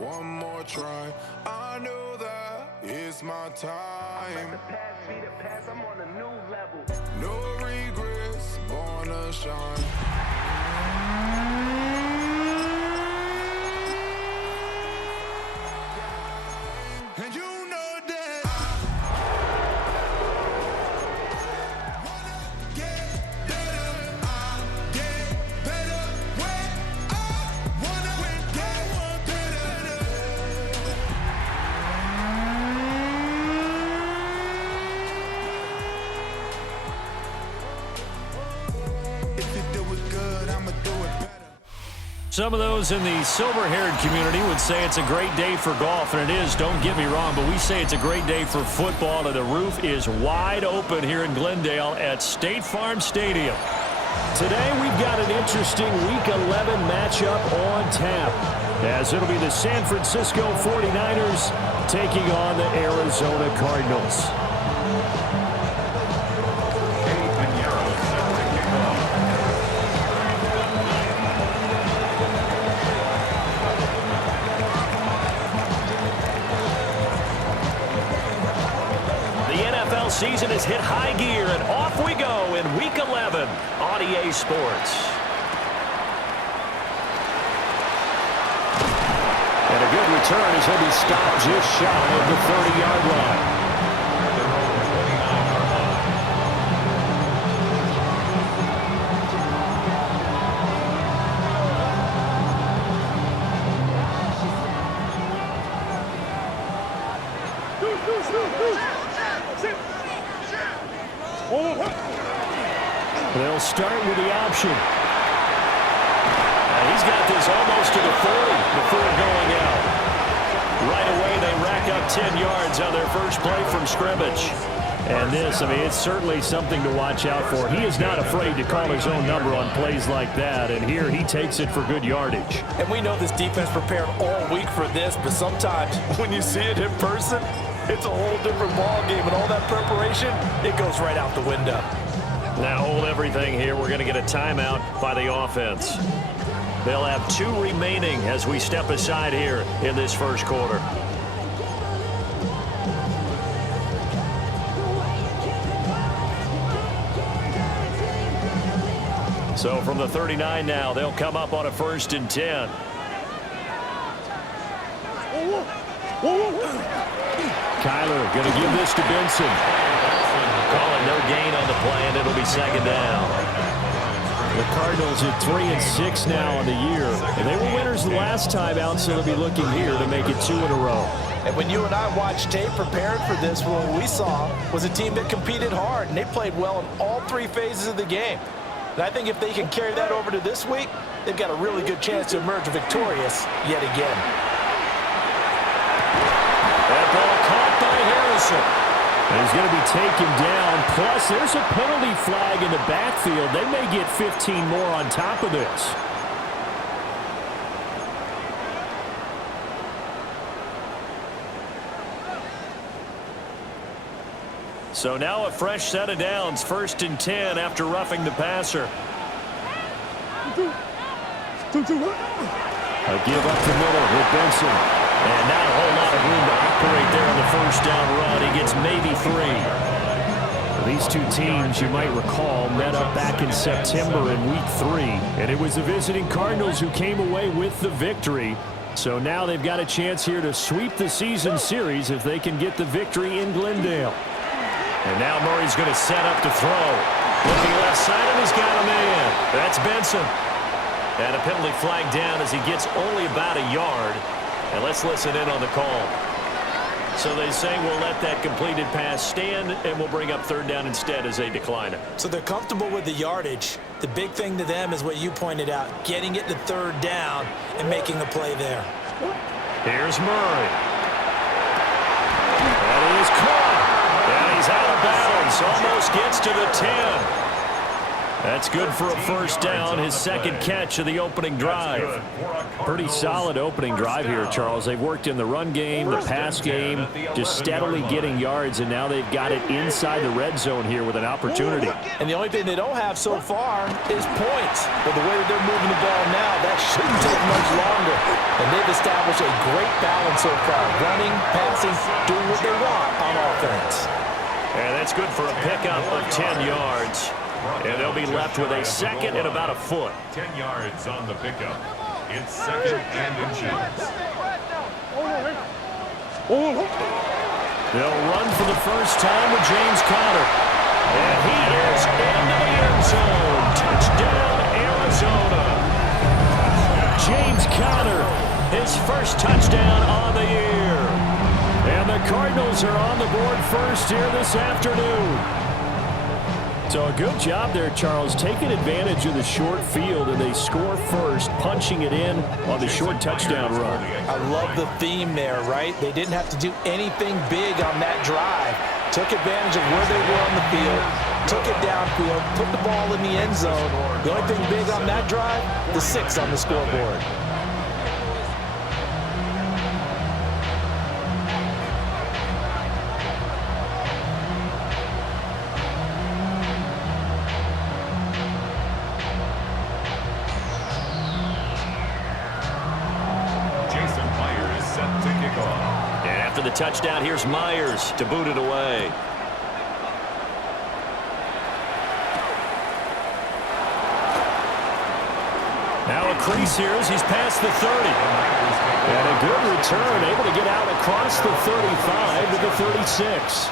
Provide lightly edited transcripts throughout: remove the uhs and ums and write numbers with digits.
one more try. I know that it's my time. I'm on a new level. No regrets, born to shine. And you know that I wanna get better. I get better when I wanna get better. If you do it good, I'ma do it better. Some of those in the silver-haired community would say it's a great day for golf, and it is, don't get me wrong, but we say it's a great day for football, and the roof is wide open here in Glendale at State Farm Stadium. Today we've got an interesting Week 11 matchup on tap, as it'll be the San Francisco 49ers taking on the Arizona Cardinals. Season has hit high gear, and off we go in Week 11 on EA Sports. And a good return as he'll be stopped just shy of the 30-yard line. They'll start with the option. And he's got this almost to the 40 before going out. Right away, they rack up 10 yards on their first play from scrimmage. And this, I mean, it's certainly something to watch out for. He is not afraid to call his own number on plays like that. And here he takes it for good yardage. And we know this defense prepared all week for this, but sometimes when you see it in person, it's a whole different ball game, and all that preparation, it goes right out the window. Now hold everything here. We're going to get a timeout by the offense. They'll have 2 remaining as we step aside here in this first quarter. So from the 39 now, they'll come up on a 1st and 10. Kyler going to give this to Benson. Calling no gain on the play, and it'll be 2nd down. The Cardinals at 3-6 now on the year. And they were winners the last time out, so they'll be looking here to make it 2 in a row. And when you and I watched tape prepared for this, what we saw was a team that competed hard, and they played well in all 3 phases of the game. And I think if they can carry that over to this week, they've got a really good chance to emerge victorious yet again. That ball caught by Harrison. And he's going to be taken down. Plus, there's a penalty flag in the backfield. They may get 15 more on top of this. So now a fresh set of downs. 1st and 10 after roughing the passer. A give up the middle with Benson. And not a whole lot of room to operate there on the 1st down run. He gets maybe 3. These 2 teams, you might recall, met up back in September in Week 3. And it was the visiting Cardinals who came away with the victory. So now they've got a chance here to sweep the season series if they can get the victory in Glendale. And now Murray's going to set up to throw. Looking left side, and he's got a man. That's Benson. And a penalty flag down as he gets only about a yard. And let's listen in on the call. So they say we'll let that completed pass stand, and we'll bring up 3rd down instead as they decline it. So they're comfortable with the yardage. The big thing to them is what you pointed out, getting it to 3rd down and making the play there. Here's Murray. That is caught. And he's out of bounds. Almost gets to the 10. That's good for a 1st down, his 2nd catch of the opening drive. Pretty solid opening drive here, Charles. They've worked in the run game, the pass game, just steadily getting yards, and now they've got it inside the red zone here with an opportunity. And the only thing they don't have so far is points. But the way that they're moving the ball now, that shouldn't take much longer. And they've they've established a great balance so far. Running, passing, doing what they want on offense. And that's good for a pickup of 10 yards. And they'll be left with a second and about a foot. 10 yards on the pickup. It's second and inches. They'll run for the first time with James Conner. And he is into the end zone. Touchdown, Arizona. James Conner, his first touchdown on the year. And the Cardinals are on the board first here this afternoon. So a good job there, Charles, taking advantage of the short field, and they score first, punching it in on the short touchdown run. I love the theme there, right? They didn't have to do anything big on that drive. Took advantage of where they were on the field, took it downfield, put the ball in the end zone. The only thing big on that drive, the 6 on the scoreboard. The touchdown, here's Myers to boot it away. Now a crease here as he's past the 30. And a good return, able to get out across the 35 to the 36.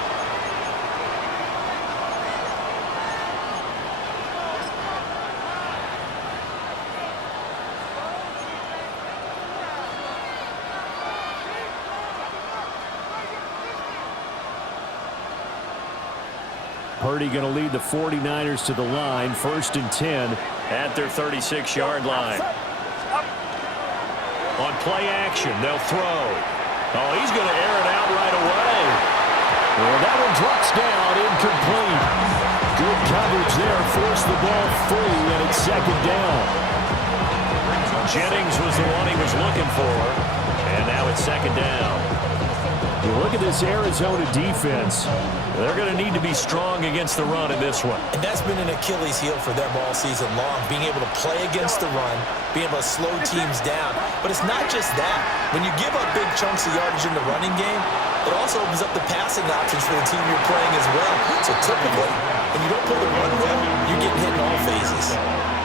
Purdy going to lead the 49ers to the line, 1st and 10 at their 36-yard line. On play action, they'll throw. Oh, he's going to air it out right away. Well, that one drops down, incomplete. Good coverage there, forced the ball free, and it's 2nd down. Jennings was the one he was looking for, and now it's 2nd down. You look at this Arizona defense. They're going to need to be strong against the run in this one. And that's been an Achilles heel for them all season long, being able to play against the run, being able to slow teams down. But it's not just that. When you give up big chunks of yardage in the running game, it also opens up the passing options for the team you're playing as well. So typically, when you don't play the run well, you're getting hit in all phases.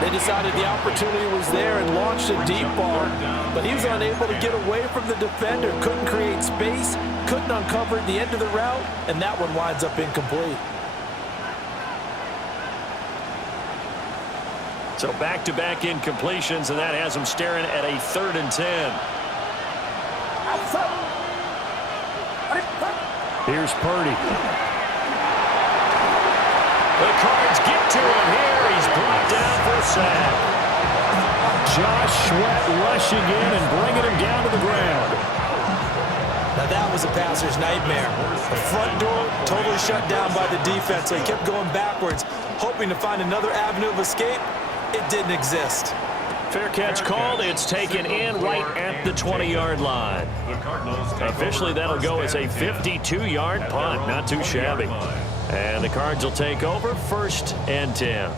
They decided the opportunity was there and launched a deep ball, but he was unable to get away from the defender, couldn't create space, couldn't uncover at the end of the route, and that one winds up incomplete. So back-to-back incompletions, and that has them staring at a 3rd and 10. Here's Purdy. The Cards get to him here. He's brought down for a sack. Josh Sweat rushing in and bringing him down to the ground. Now that was a passer's nightmare. The front door totally shut down by the defense, so he kept going backwards, hoping to find another avenue of escape. It didn't exist. Fair catch called. It's taken in right at the 20-yard line. Officially, that'll go as a 52-yard punt. Not too shabby. And the Cards will take over, 1st and 10.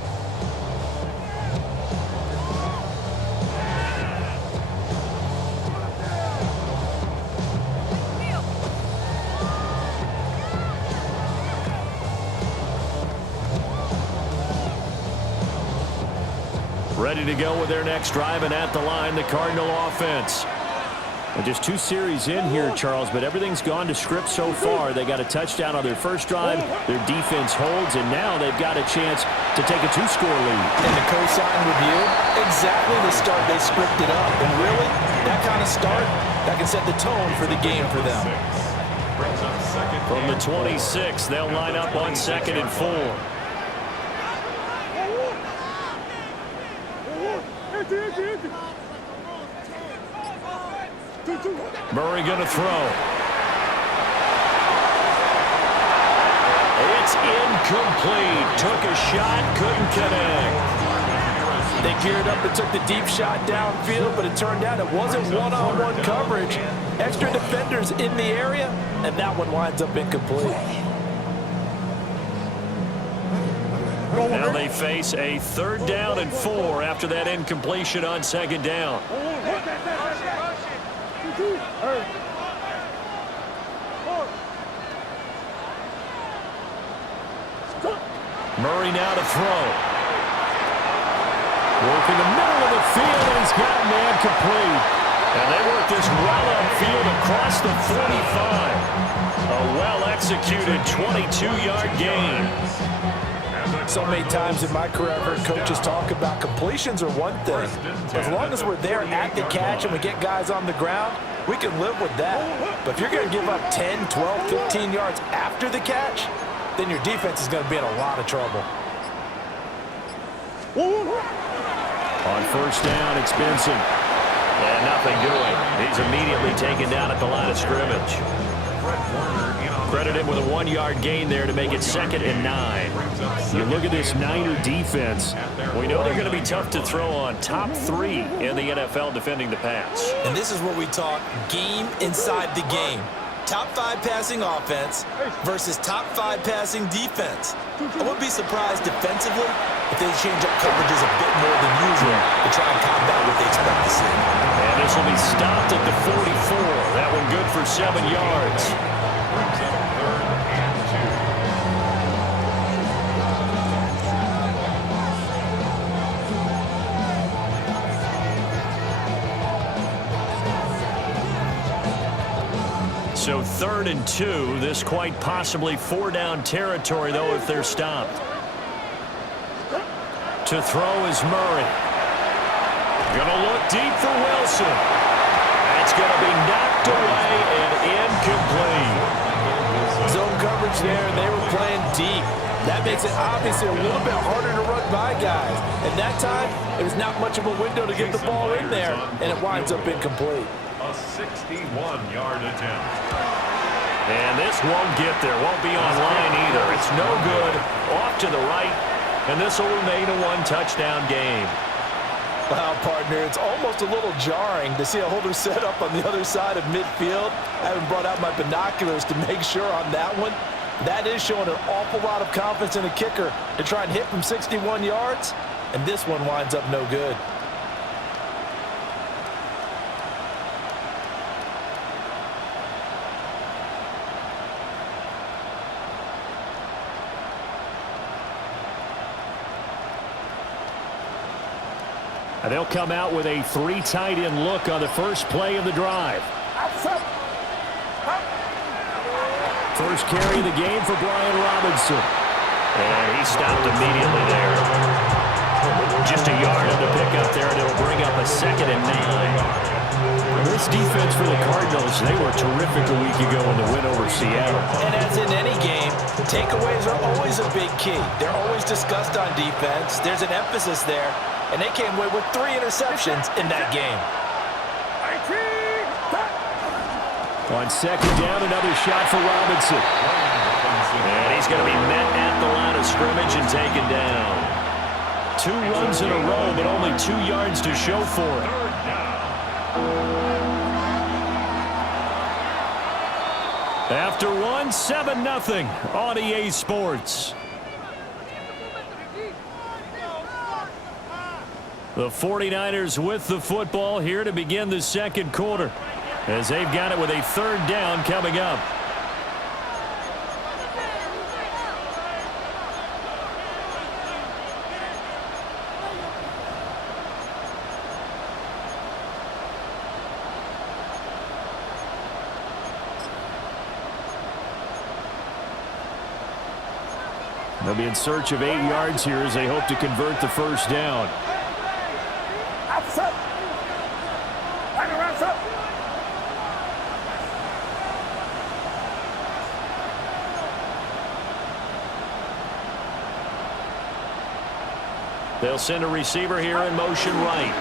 Ready to go with their next drive, and at the line, the Cardinal offense. And just 2 series in here, Charles, but everything's gone to script so far. They got a touchdown on their first drive. Their defense holds, and now they've got a chance to take a 2-score lead. And the cosign with you, exactly the start they scripted up. And really, that kind of start, that can set the tone for the game for them. From the 26, they'll line up on 2nd and 4. Murray going to throw. It's incomplete. Took a shot, couldn't connect. They geared up and took the deep shot downfield, but it turned out it wasn't one-on-one coverage. Extra defenders in the area, and that one winds up incomplete. Now they face a 3rd down and 4 after that incompletion on 2nd down. Murray now to throw. Working the middle of the field, and he's got man complete. And they work this well upfield across the 45. A well-executed 22-yard gain. So many times in my career, I've heard coaches talk about completions are one thing. As long as we're there at the catch and we get guys on the ground, we can live with that. But if you're going to give up 10, 12, 15 yards after the catch, then your defense is going to be in a lot of trouble. On first down, it's Benson. And nothing doing. He's immediately taken down at the line of scrimmage. Credit him with a 1-yard gain there to make it 2nd and 9. You look at this Niner defense. We know they're going to be tough to throw on. Top 3 in the NFL defending the pass. And this is where we talk game inside the game. Top 5 passing offense versus top 5 passing defense. I wouldn't be surprised defensively if they change up coverages a bit more than usual to try and combat what they expect to see. And this will be stopped at the 44. That one good for 7 yards. So 3rd and 2. This quite possibly 4-down territory, though, if they're stopped. To throw is Murray. Gonna look deep for Wilson. That's gonna be knocked away and incomplete. Zone coverage there, and they were playing deep. That makes it obviously a little bit harder to run by guys. And that time, it was not much of a window to get the ball in there, and it winds up incomplete. A 61-yard attempt. And this won't get there. Won't be online either. It's no good. Off to the right. And this will remain a 1-touchdown game. Wow, partner, it's almost a little jarring to see a holder set up on the other side of midfield. I haven't brought out my binoculars to make sure on that one. That is showing an awful lot of confidence in a kicker to try and hit from 61 yards. And this one winds up no good. And they'll come out with a 3 tight end look on the first play of the drive. First carry of the game for Brian Robinson. And he stopped immediately there. Just a yard on the pickup there, and it'll bring up a 2nd and 9. This defense for the Cardinals, they were terrific a week ago in the win over Seattle. And as in any game, takeaways are always a big key. They're always discussed on defense. There's an emphasis there. And they came away with 3 interceptions in that game. On 2nd down, another shot for Robinson. And he's going to be met at the line of scrimmage and taken down. 2 runs in a row, but only 2 yards to show for it. After one, 7-0 on EA Sports. The 49ers with the football here to begin the 2nd quarter, as they've got it with a 3rd down coming up. They'll be in search of 8 yards here as they hope to convert the first down. They'll send a receiver here in motion right.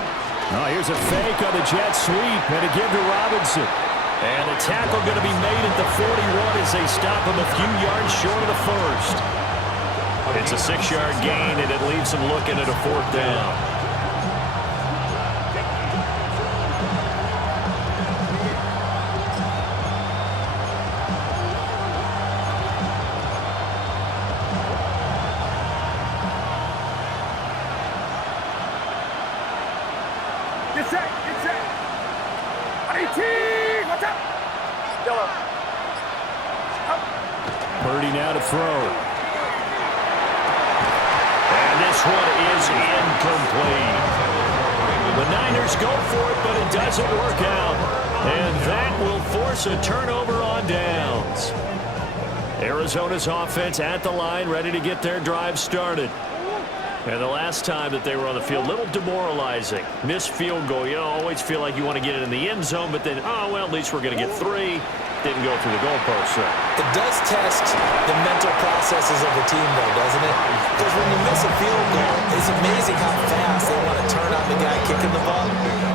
Oh, here's a fake on the jet sweep, and a give to Robinson. And the tackle going to be made at the 41 as they stop him a few yards short of the first. It's a 6-yard gain, and it leaves them looking at a 4th down. Get set. 18. Purdy now to throw. And this one is incomplete. The Niners go for it, but it doesn't work out. And that will force a turnover on downs. Arizona's offense at the line, ready to get their drive started. And the last time that they were on the field, a little demoralizing. Missed field goal. You always feel like you want to get it in the end zone, but then, oh, well, at least we're going to get 3. Didn't go through the goalpost there. It does test the mental processes of the team, though, doesn't it? Because when you miss a field goal, it's amazing how fast they want to turn on the guy kicking the ball.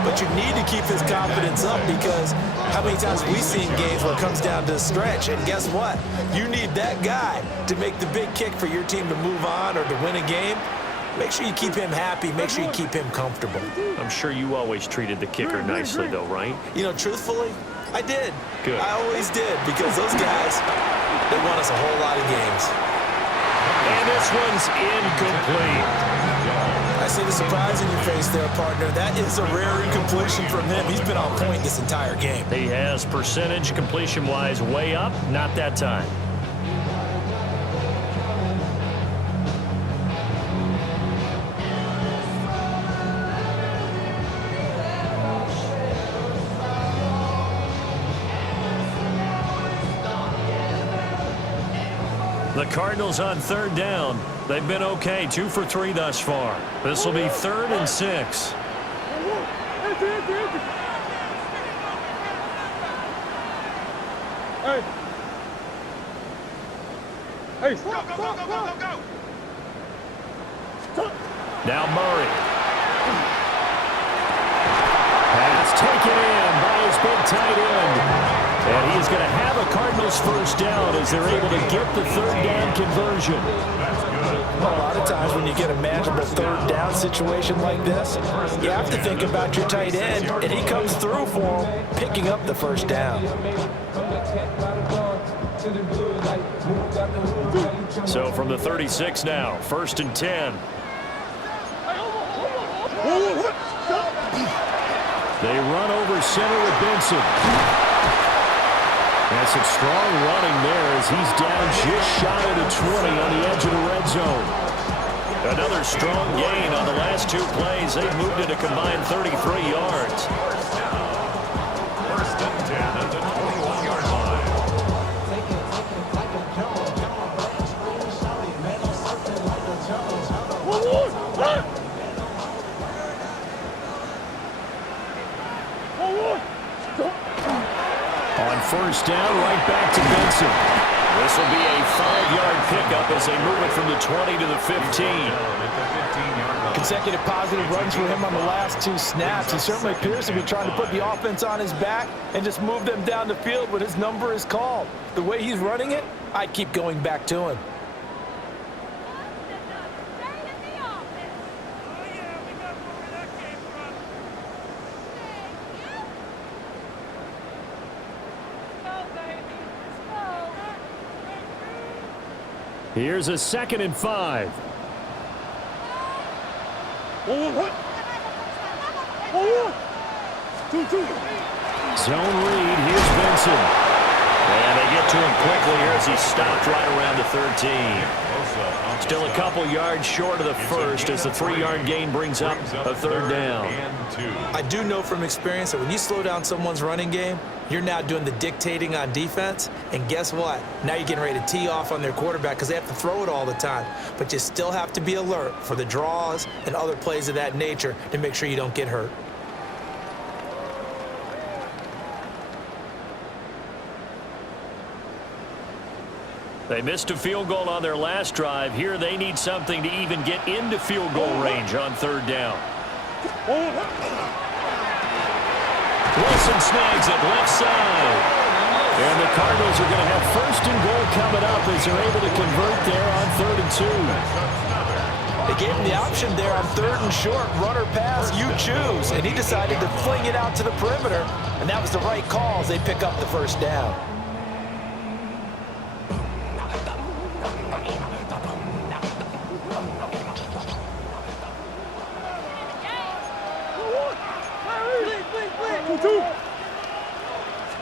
But you need to keep his confidence up, because how many times we've seen games where it comes down to a stretch, and guess what? You need that guy to make the big kick for your team to move on or to win a game. Make sure you keep him happy. Make sure you keep him comfortable. I'm sure you always treated the kicker nicely, though, right? You know, truthfully, I did. Good. I always did, because those guys, they won us a whole lot of games. And this one's incomplete. I see the surprise in your face there, partner. That is a rare incompletion from him. He's been on point this entire game. He has percentage completion-wise way up. Not that time. The Cardinals on 3rd down. They've been okay, 2 for 3 thus far. This will be 3rd and 6. Hey, go. Now Murray. Pass taken in by his big tight end. And he's going to have a Cardinals first down as they're able to get the 3rd down conversion. A lot of times when you get a manageable 3rd down situation like this, you have to think about your tight end, and he comes through for him, picking up the 1st down. So from the 36 now, 1st and 10. They run over center with Benson. And some strong running there as he's down just shy of the 20 on the edge of the red zone. Another strong gain on the last 2 plays. They've moved it a combined 33 yards. 1st and 10 at the 21-yard line. On 1st down, right back to Benson. This will be a 5-yard pickup as they move it from the 20 to the 15. Consecutive positive runs for him on the last 2 snaps. He certainly appears to be trying to put the offense on his back and just move them down the field when his number is called. The way he's running it, I'd keep going back to him. Here's a 2nd and 5. Zone read. Here's Benson. And they get to him quickly here as he stopped right around the 13. Still a couple yards short of the 1st as the 3-yard gain brings up a 3rd down. I do know from experience that when you slow down someone's running game, you're now doing the dictating on defense. And guess what? Now you're getting ready to tee off on their quarterback because they have to throw it all the time. But you still have to be alert for the draws and other plays of that nature to make sure you don't get hurt. They missed a field goal on their last drive. Here they need something to even get into field goal range on 3rd down. Wilson snags it left side. And the Cardinals are going to have 1st and goal coming up as they're able to convert there on 3rd and 2. They gave him the option there on 3rd and short, run or pass, you choose. And he decided to fling it out to the perimeter, and that was the right call as they pick up the 1st down.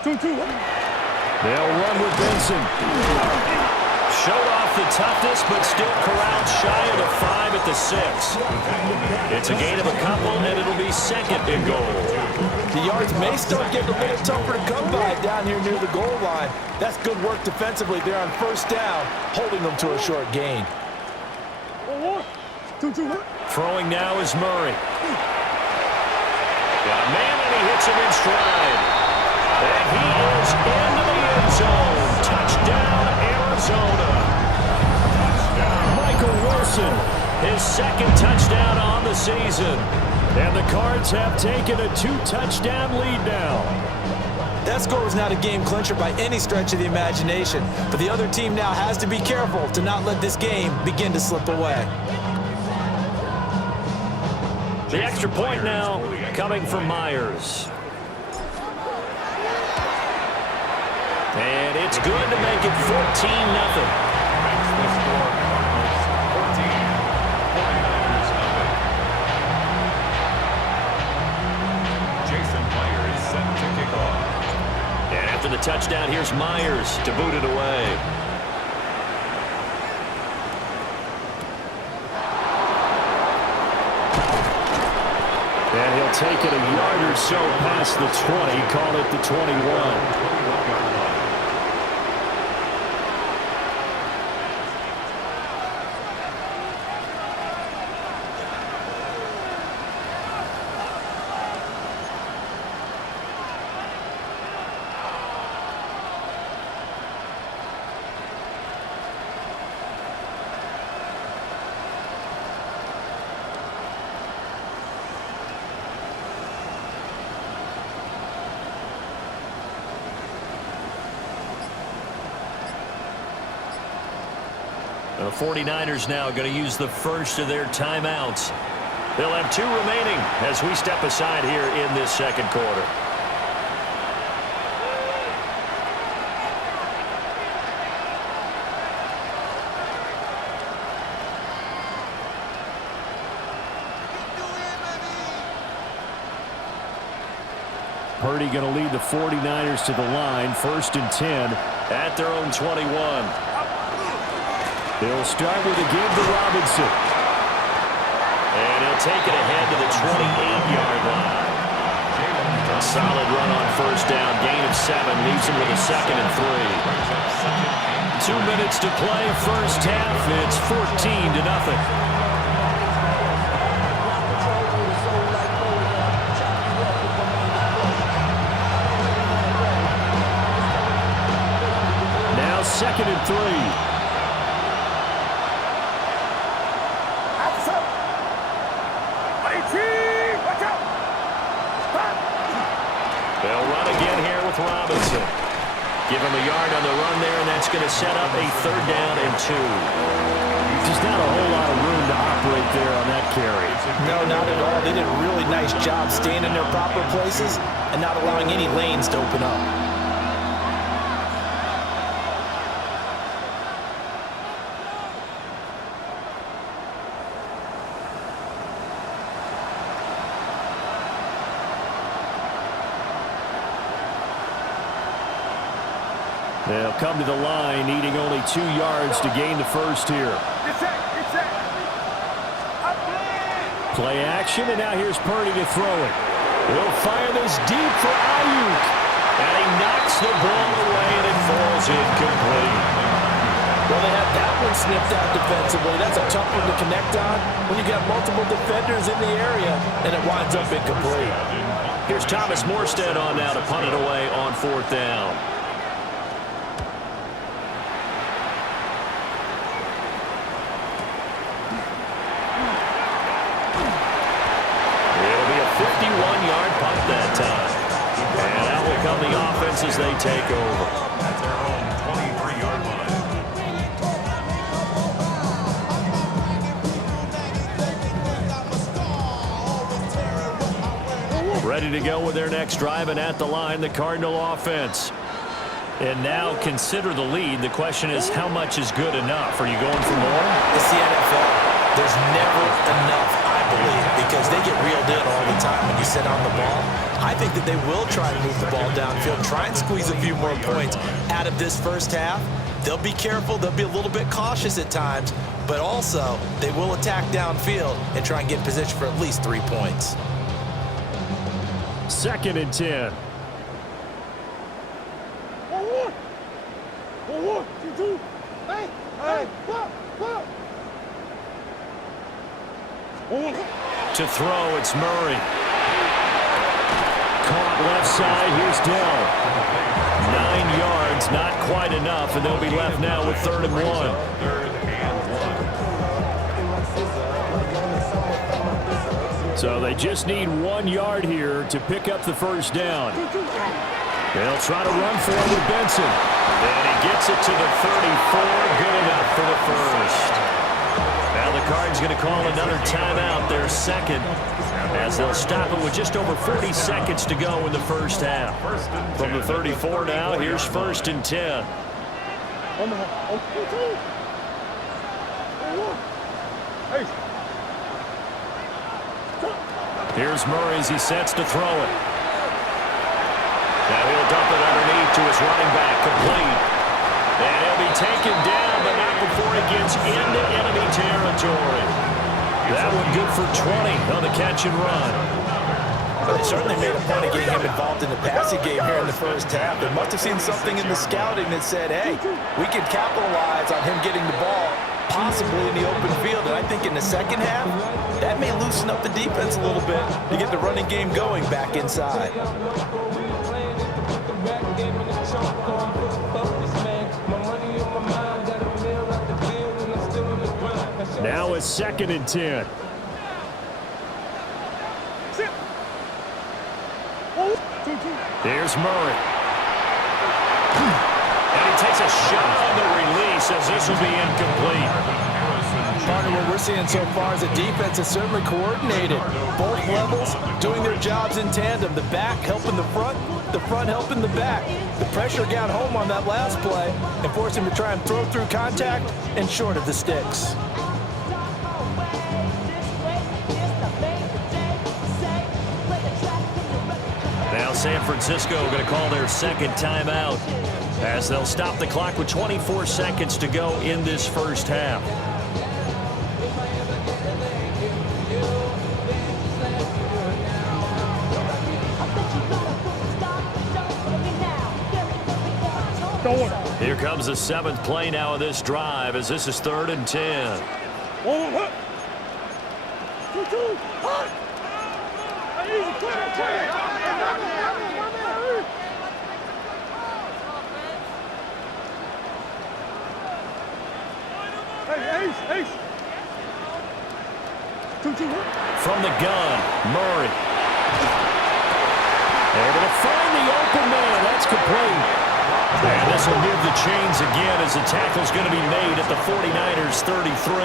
They'll run with Benson. Showed off the toughness, but still corralled shy of the 5 at the 6. It's a gain of a couple, and it'll be 2nd and goal. The yards may start getting a little tougher to come by down here near the goal line. That's good work defensively there on 1st down, holding them to a short gain. Throwing now is Murray. Got a man, and he hits him in stride. And he is into the end zone. Touchdown, Arizona. Michael Wilson, his 2nd touchdown on the season. And the Cards have taken a 2-touchdown lead now. That score was not a game clincher by any stretch of the imagination, but the other team now has to be careful to not let this game begin to slip away. The extra point now coming from Myers. And it's good to make it 14-0. Makes the score Cardinals 14, 49ers nothing. Jason Myers set to kick off. And after the touchdown, here's Myers to boot it away. And he'll take it a yard or so past the 20, call it the 21. The 49ers now going to use the first of their timeouts. They'll have 2 remaining as we step aside here in this 2nd quarter. Purdy going to lead the 49ers to the line, 1st and 10 at their own 21. They'll start with a give to Robinson. And he'll take it ahead to the 28-yard line. A solid run on 1st down. Gain of 7 leaves him with a 2nd and 3. 2 minutes to play, 1st half. It's 14-0. Now 2nd and 3. They'll run again here with Robinson. Give him a yard on the run there, and that's going to set up a 3rd down and 2. Just not a whole lot of room to operate there on that carry. No, not at all. They did a really nice job staying in their proper places and not allowing any lanes to open up. They'll come to the line, needing only 2 yards to gain the first here. Play action, and now here's Purdy to throw it. He'll fire this deep for Ayuk. And he knocks the ball away, and it falls incomplete. Well, they had that one snipped out defensively. That's a tough one to connect on when you got multiple defenders in the area, and it winds up incomplete. Here's Thomas Morstead on now to punt it away on 4th down. On the offense as they take over. At their own 23-yard line. Ready to go with their next drive, and at the line, the Cardinal offense. And now consider the lead. The question is, how much is good enough? Are you going for more? It's the NFL. There's never enough, I believe, because they get reeled in all the time when you sit on the ball. I think that they will try and move the ball downfield, try and squeeze a few more points out of this first half. They'll be careful. They'll be a little bit cautious at times, but also they will attack downfield and try and get in position for at least 3 points. 2nd and 10. To throw, it's Murray. Caught left side, here's Dell. 9 yards, not quite enough, and they'll be left now with 3rd and 1. So they just need 1 yard here to pick up the first down. They'll try to run for it with Benson. And he gets it to the 34, good enough for the first. Now the Cards going to call another timeout, their second, as they'll stop it with just over 40 seconds to go in the first half. From the 34 now, here's 1st and 10. Here's Murray as he sets to throw it. Now he'll dump it underneath to his running back, complete. And he'll be taken down, but not before he gets into enemy territory. That one good for 20 on the catch and run. But they certainly made a point of getting him involved in the passing game here in the first half. They must have seen something in the scouting that said, hey, we can capitalize on him getting the ball, possibly in the open field. And I think in the second half, that may loosen up the defense a little bit to get the running game going back inside. Now it's 2nd and 10. There's Murray. And he takes a shot on the release as this will be incomplete. Partner, what we're seeing so far is the defense is certainly coordinated. Both levels doing their jobs in tandem. The back helping the front helping the back. The pressure got home on that last play and forced him to try and throw through contact and short of the sticks. Now San Francisco going to call their second timeout as they'll stop the clock with 24 seconds to go in this first half. Here comes the 7th play now of this drive as this is 3rd and 10. From the gun, Murray. Able to find the open man. That's complete. And this will move the chains again as the tackle's going to be made at the 49ers 33.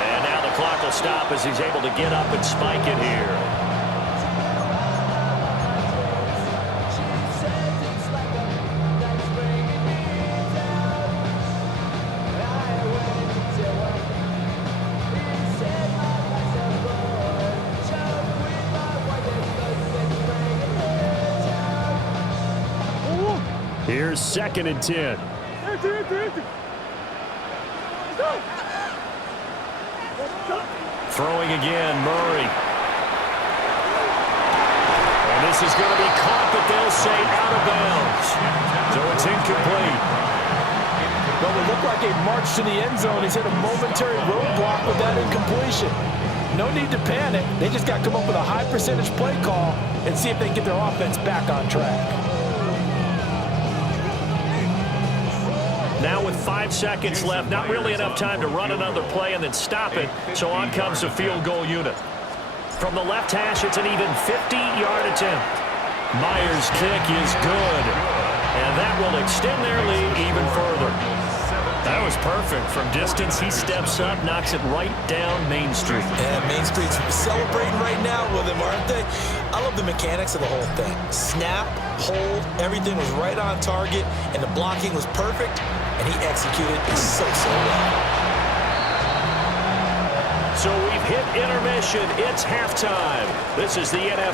And now the clock will stop as he's able to get up and spike it here. Here's 2nd and 10. Throwing again, Murray. And this is going to be caught, but they'll say out of bounds. So it's incomplete. Well, it looked like a march to the end zone. He's hit a momentary roadblock with that incompletion. No need to panic. They just got to come up with a high percentage play call and see if they can get their offense back on track. Now with 5 seconds left, not really enough time to run another play and then stop it, so on comes the field goal unit. From the left hash, it's an even 50-yard attempt. Myers' kick is good, and that will extend their lead even further. That was perfect. From distance, he steps up, knocks it right down Main Street. And Main Street's celebrating right now with him, aren't they? I love the mechanics of the whole thing. Snap, hold, everything was right on target, and the blocking was perfect, and he executed so well. So we've hit intermission. It's halftime. This is the NFL.